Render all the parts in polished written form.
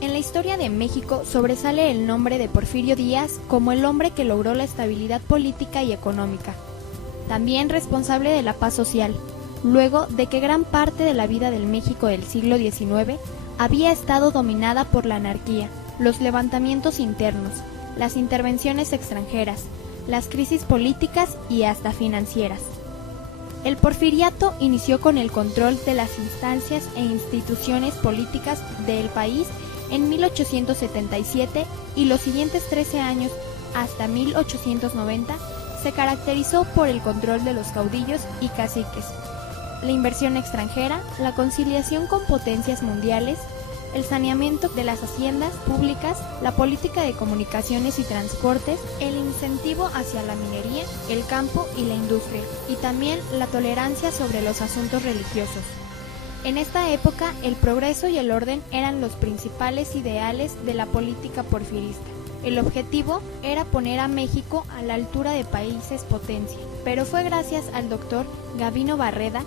En la historia de México sobresale el nombre de Porfirio Díaz como el hombre que logró la estabilidad política y económica, también responsable de la paz social, luego de que gran parte de la vida del México del siglo XIX había estado dominada por la anarquía, los levantamientos internos, las intervenciones extranjeras, las crisis políticas y hasta financieras. El porfiriato inició con el control de las instancias e instituciones políticas del país en 1877 y los siguientes 13 años hasta 1890 se caracterizó por el control de los caudillos y caciques, la inversión extranjera, la conciliación con potencias mundiales, el saneamiento de las haciendas públicas, la política de comunicaciones y transportes, el incentivo hacia la minería, el campo y la industria, y también la tolerancia sobre los asuntos religiosos. En esta época, el progreso y el orden eran los principales ideales de la política porfirista. El objetivo era poner a México a la altura de países potencia, pero fue gracias al doctor Gavino Barreda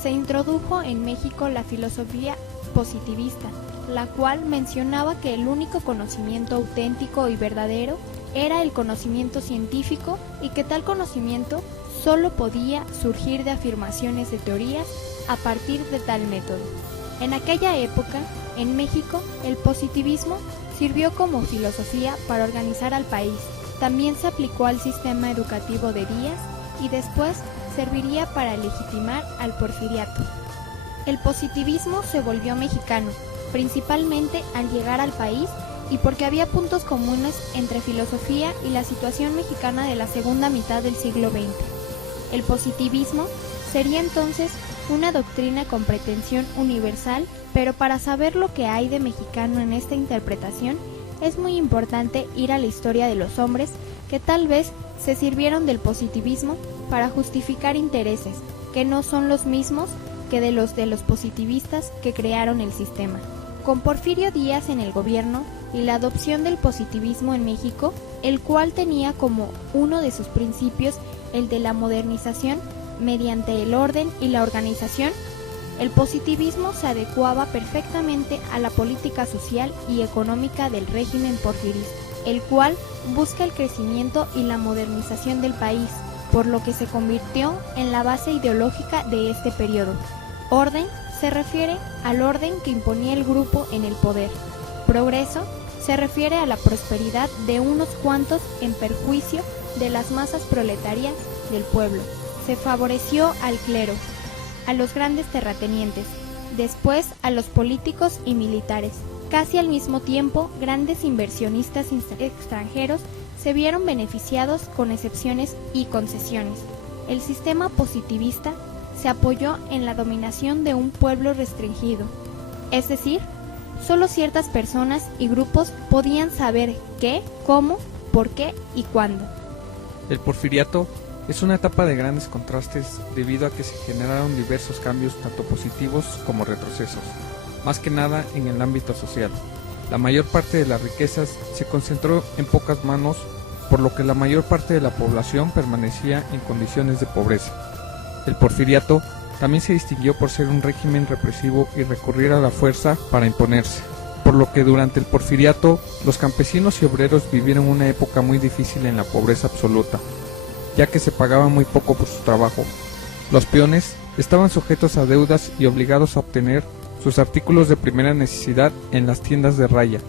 se introdujo en México la filosofía positivista, la cual mencionaba que el único conocimiento auténtico y verdadero era el conocimiento científico y que tal conocimiento solo podía surgir de afirmaciones de teorías a partir de tal método. En aquella época, en México, el positivismo sirvió como filosofía para organizar al país. También se aplicó al sistema educativo de Díaz y después serviría para legitimar al porfiriato. El positivismo se volvió mexicano, principalmente al llegar al país y porque había puntos comunes entre filosofía y la situación mexicana de la segunda mitad del siglo XX. El positivismo sería entonces una doctrina con pretensión universal, pero para saber lo que hay de mexicano en esta interpretación, es muy importante ir a la historia de los hombres que tal vez se sirvieron del positivismo para justificar intereses que no son los mismos que de los positivistas que crearon el sistema. Con Porfirio Díaz en el gobierno y la adopción del positivismo en México, el cual tenía como uno de sus principios el de la modernización mediante el orden y la organización, el positivismo se adecuaba perfectamente a la política social y económica del régimen porfirista, el cual busca el crecimiento y la modernización del país, por lo que se convirtió en la base ideológica de este periodo. Orden se refiere al orden que imponía el grupo en el poder. Progreso se refiere a la prosperidad de unos cuantos en perjuicio de las masas proletarias del pueblo. Se favoreció al clero, a los grandes terratenientes, después a los políticos y militares. Casi al mismo tiempo, grandes inversionistas extranjeros se vieron beneficiados con excepciones y concesiones. El sistema positivista se apoyó en la dominación de un pueblo restringido, es decir, solo ciertas personas y grupos podían saber qué, cómo, por qué y cuándo. El porfiriato es una etapa de grandes contrastes debido a que se generaron diversos cambios tanto positivos como retrocesos, más que nada en el ámbito social. La mayor parte de las riquezas se concentró en pocas manos, por lo que la mayor parte de la población permanecía en condiciones de pobreza. El porfiriato también se distinguió por ser un régimen represivo y recurrir a la fuerza para imponerse, por lo que durante el porfiriato los campesinos y obreros vivieron una época muy difícil en la pobreza absoluta, ya que se pagaba muy poco por su trabajo. Los peones estaban sujetos a deudas y obligados a obtener sus artículos de primera necesidad en las tiendas de raya,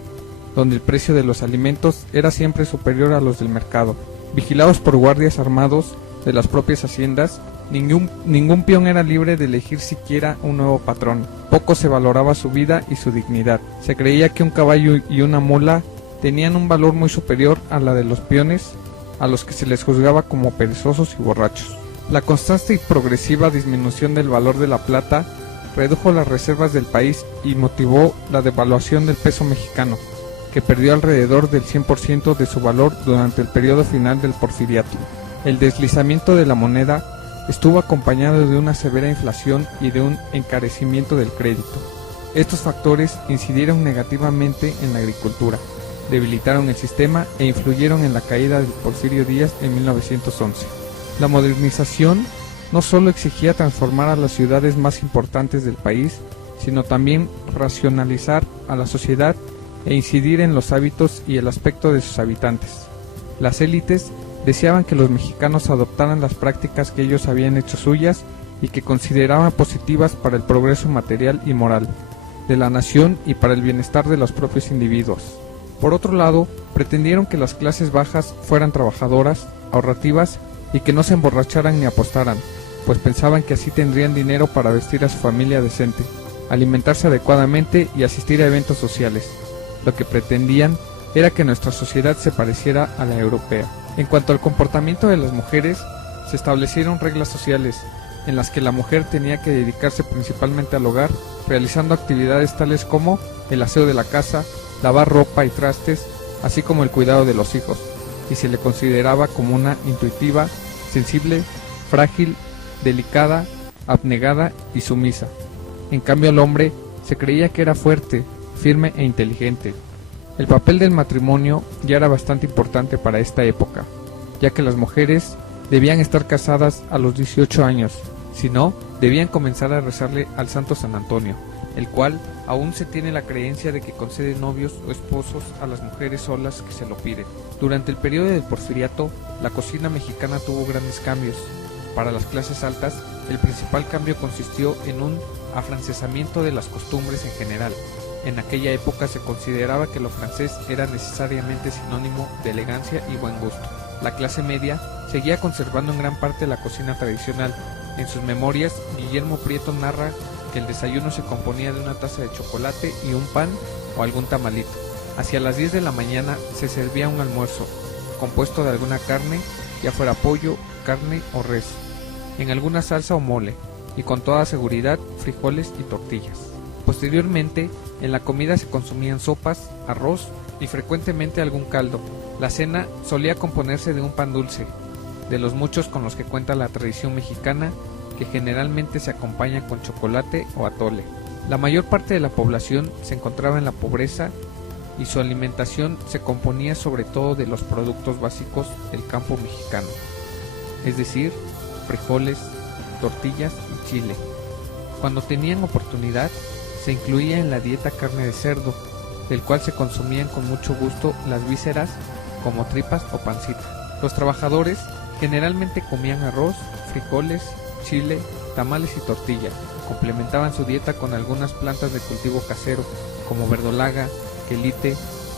donde el precio de los alimentos era siempre superior a los del mercado. Vigilados por guardias armados de las propias haciendas, ningún peón era libre de elegir siquiera un nuevo patrón. Poco se valoraba su vida y su dignidad. Se creía que un caballo y una mula tenían un valor muy superior a la de los peones, a los que se les juzgaba como perezosos y borrachos. La constante y progresiva disminución del valor de la plata redujo las reservas del país y motivó la devaluación del peso mexicano, que perdió alrededor del 100% de su valor durante el periodo final del porfiriato. El deslizamiento de la moneda estuvo acompañado de una severa inflación y de un encarecimiento del crédito. Estos factores incidieron negativamente en la agricultura, debilitaron el sistema e influyeron en la caída de Porfirio Díaz en 1911. La modernización no solo exigía transformar a las ciudades más importantes del país, sino también racionalizar a la sociedad e incidir en los hábitos y el aspecto de sus habitantes. Las élites deseaban que los mexicanos adoptaran las prácticas que ellos habían hecho suyas y que consideraban positivas para el progreso material y moral de la nación y para el bienestar de los propios individuos. Por otro lado, pretendieron que las clases bajas fueran trabajadoras, ahorrativas y que no se emborracharan ni apostaran, pues pensaban que así tendrían dinero para vestir a su familia decente, alimentarse adecuadamente y asistir a eventos sociales. Lo que pretendían era que nuestra sociedad se pareciera a la europea. En cuanto al comportamiento de las mujeres, se establecieron reglas sociales en las que la mujer tenía que dedicarse principalmente al hogar, realizando actividades tales como el aseo de la casa, lavar ropa y trastes, así como el cuidado de los hijos, y se le consideraba como una intuitiva, sensible, frágil, delicada, abnegada y sumisa. En cambio, el hombre se creía que era fuerte, firme e inteligente. El papel del matrimonio ya era bastante importante para esta época, ya que las mujeres debían estar casadas a los 18 años, si no, debían comenzar a rezarle al santo San Antonio, el cual aún se tiene la creencia de que concede novios o esposos a las mujeres solas que se lo piden. Durante el periodo del Porfiriato, la cocina mexicana tuvo grandes cambios. Para las clases altas, el principal cambio consistió en un afrancesamiento de las costumbres en general. En aquella época se consideraba que lo francés era necesariamente sinónimo de elegancia y buen gusto. La clase media seguía conservando en gran parte la cocina tradicional. En sus memorias, Guillermo Prieto narra que el desayuno se componía de una taza de chocolate y un pan o algún tamalito. Hacia las 10 de la mañana se servía un almuerzo, compuesto de alguna carne, ya fuera pollo, carne o res, en alguna salsa o mole, y con toda seguridad frijoles y tortillas. Posteriormente, en la comida se consumían sopas, arroz y frecuentemente algún caldo. La cena solía componerse de un pan dulce, de los muchos con los que cuenta la tradición mexicana, que generalmente se acompaña con chocolate o atole. La mayor parte de la población se encontraba en la pobreza y su alimentación se componía sobre todo de los productos básicos del campo mexicano, es decir, frijoles, tortillas y chile. Cuando tenían oportunidad, se incluía en la dieta carne de cerdo, del cual se consumían con mucho gusto las vísceras como tripas o pancita. Los trabajadores generalmente comían arroz, frijoles, chile, tamales y tortilla. Complementaban su dieta con algunas plantas de cultivo casero, como verdolaga, quelite,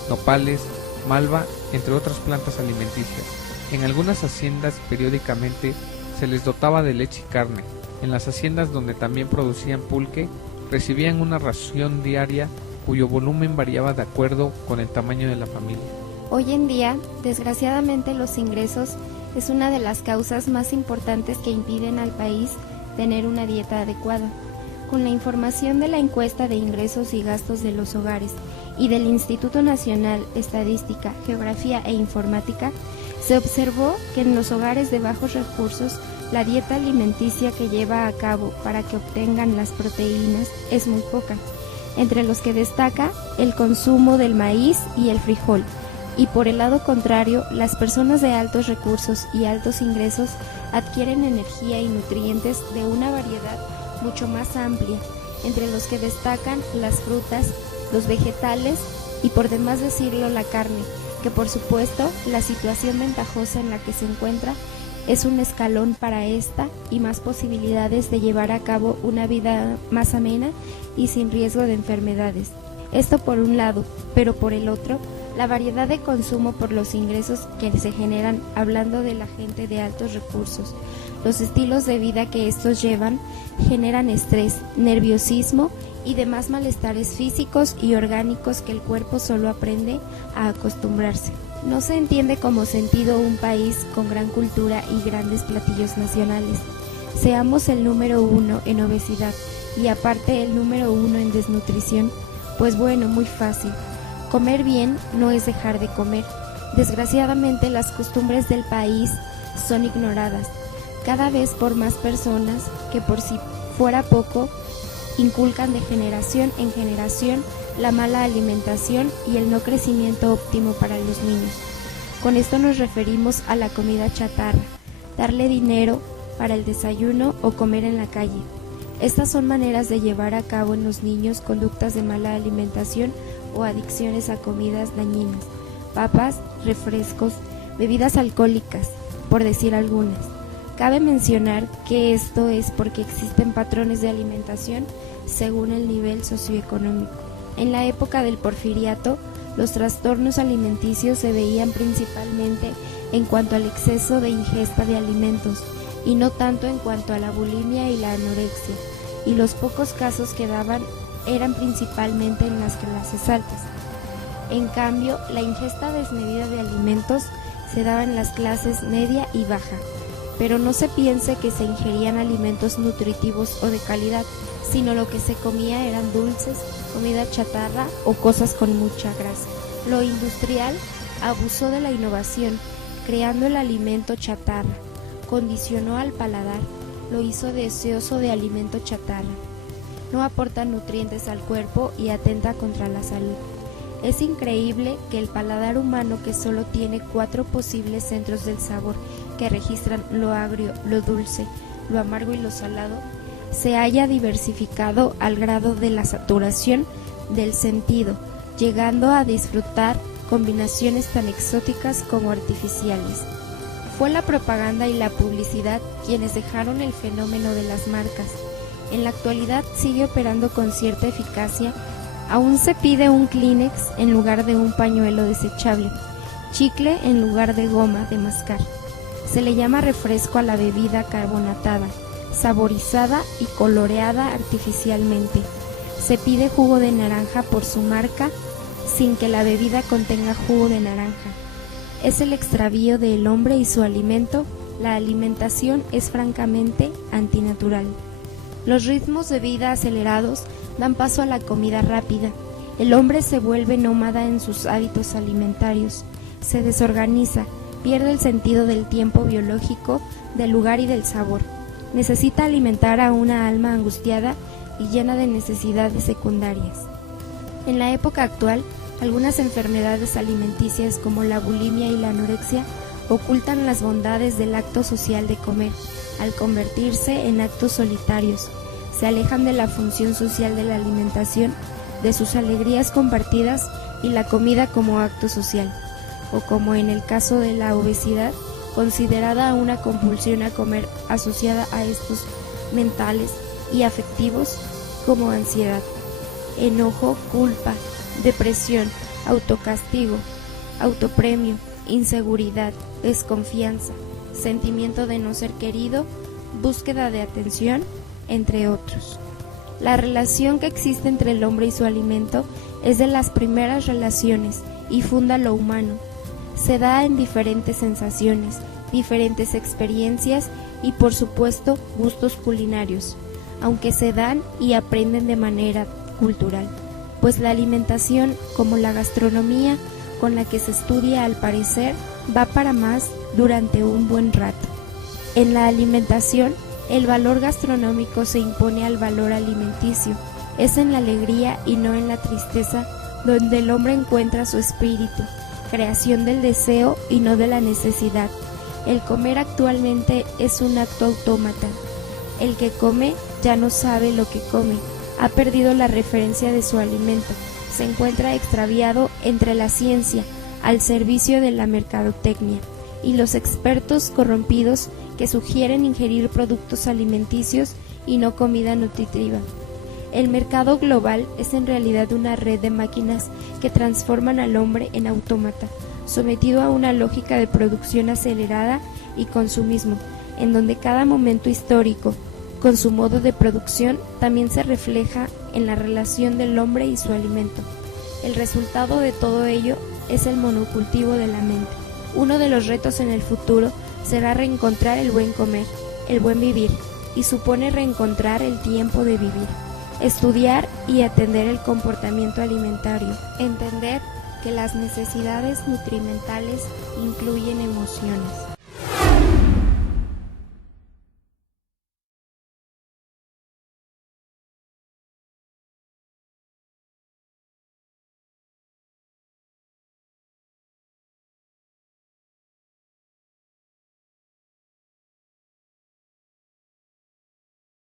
nopales, malva, entre otras plantas alimenticias. En algunas haciendas periódicamente se les dotaba de leche y carne. En las haciendas donde también producían pulque, recibían una ración diaria cuyo volumen variaba de acuerdo con el tamaño de la familia. Hoy en día, desgraciadamente, los ingresos es una de las causas más importantes que impiden al país tener una dieta adecuada. Con la información de la encuesta de ingresos y gastos de los hogares y del Instituto Nacional de Estadística, Geografía e Informática, se observó que en los hogares de bajos recursos la dieta alimenticia que lleva a cabo para que obtengan las proteínas es muy poca, entre los que destaca el consumo del maíz y el frijol. Y por el lado contrario, las personas de altos recursos y altos ingresos adquieren energía y nutrientes de una variedad mucho más amplia, entre los que destacan las frutas, los vegetales y, por demás decirlo, la carne, que por supuesto la situación ventajosa en la que se encuentra es un escalón para esta y más posibilidades de llevar a cabo una vida más amena y sin riesgo de enfermedades. Esto por un lado, pero por el otro, la variedad de consumo por los ingresos que se generan hablando de la gente de altos recursos, los estilos de vida que estos llevan generan estrés, nerviosismo y demás malestares físicos y orgánicos que el cuerpo solo aprende a acostumbrarse. No se entiende como sentido un país con gran cultura y grandes platillos nacionales. Seamos el número 1 en obesidad y aparte el número 1 en desnutrición. Pues bueno, muy fácil. Comer bien no es dejar de comer. Desgraciadamente las costumbres del país son ignoradas, cada vez por más personas que, por si fuera poco, inculcan de generación en generación la mala alimentación y el no crecimiento óptimo para los niños. Con esto nos referimos a la comida chatarra, darle dinero para el desayuno o comer en la calle. Estas son maneras de llevar a cabo en los niños conductas de mala alimentación o adicciones a comidas dañinas, papas, refrescos, bebidas alcohólicas, por decir algunas. Cabe mencionar que esto es porque existen patrones de alimentación según el nivel socioeconómico. En la época del Porfiriato, los trastornos alimenticios se veían principalmente en cuanto al exceso de ingesta de alimentos y no tanto en cuanto a la bulimia y la anorexia, y los pocos casos que daban eran principalmente en las clases altas. En cambio, la ingesta desmedida de alimentos se daba en las clases media y baja, pero no se piense que se ingerían alimentos nutritivos o de calidad, sino lo que se comía eran dulces, comida chatarra o cosas con mucha grasa. Lo industrial abusó de la innovación, creando el alimento chatarra, condicionó al paladar, lo hizo deseoso de alimento chatarra. No aporta nutrientes al cuerpo y atenta contra la salud. Es increíble que el paladar humano, que solo tiene 4 posibles centros del sabor que registran lo agrio, lo dulce, lo amargo y lo salado, se haya diversificado al grado de la saturación del sentido, llegando a disfrutar combinaciones tan exóticas como artificiales. Fue la propaganda y la publicidad quienes dejaron el fenómeno de las marcas. En la actualidad sigue operando con cierta eficacia. Aún se pide un Kleenex en lugar de un pañuelo desechable, chicle en lugar de goma de mascar. Se le llama refresco a la bebida carbonatada, saborizada y coloreada artificialmente. Se pide jugo de naranja por su marca, sin que la bebida contenga jugo de naranja. Es el extravío del hombre y su alimento. La alimentación es francamente antinatural. Los ritmos de vida acelerados dan paso a la comida rápida. El hombre se vuelve nómada en sus hábitos alimentarios, se desorganiza, pierde el sentido del tiempo biológico, del lugar y del sabor. Necesita alimentar a una alma angustiada y llena de necesidades secundarias. En la época actual, algunas enfermedades alimenticias como la bulimia y la anorexia ocultan las bondades del acto social de comer, al convertirse en actos solitarios. Se alejan de la función social de la alimentación, de sus alegrías compartidas y la comida como acto social, o como en el caso de la obesidad, considerada una compulsión a comer asociada a estos mentales y afectivos como ansiedad, enojo, culpa, depresión, autocastigo, autopremio, inseguridad, desconfianza, sentimiento de no ser querido, búsqueda de atención, entre otros. La relación que existe entre el hombre y su alimento es de las primeras relaciones y funda lo humano. Se da en diferentes sensaciones, diferentes experiencias y por supuesto gustos culinarios, aunque se dan y aprenden de manera cultural, pues la alimentación, como la gastronomía con la que se estudia al parecer, va para más durante un buen rato. En la alimentación, el valor gastronómico se impone al valor alimenticio. Es en la alegría y no en la tristeza donde el hombre encuentra su espíritu, creación del deseo y no de la necesidad. El comer actualmente es un acto autómata. El que come ya no sabe lo que come, ha perdido la referencia de su alimento, se encuentra extraviado entre la ciencia, al servicio de la mercadotecnia, y los expertos corrompidos que sugieren ingerir productos alimenticios y no comida nutritiva. El mercado global es en realidad una red de máquinas que transforman al hombre en autómata, sometido a una lógica de producción acelerada y consumismo, en donde cada momento histórico, con su modo de producción, también se refleja en la relación del hombre y su alimento. El resultado de todo ello es el monocultivo de la mente. Uno de los retos en el futuro será reencontrar el buen comer, el buen vivir, y supone reencontrar el tiempo de vivir, estudiar y atender el comportamiento alimentario, entender que las necesidades nutrimentales incluyen emociones.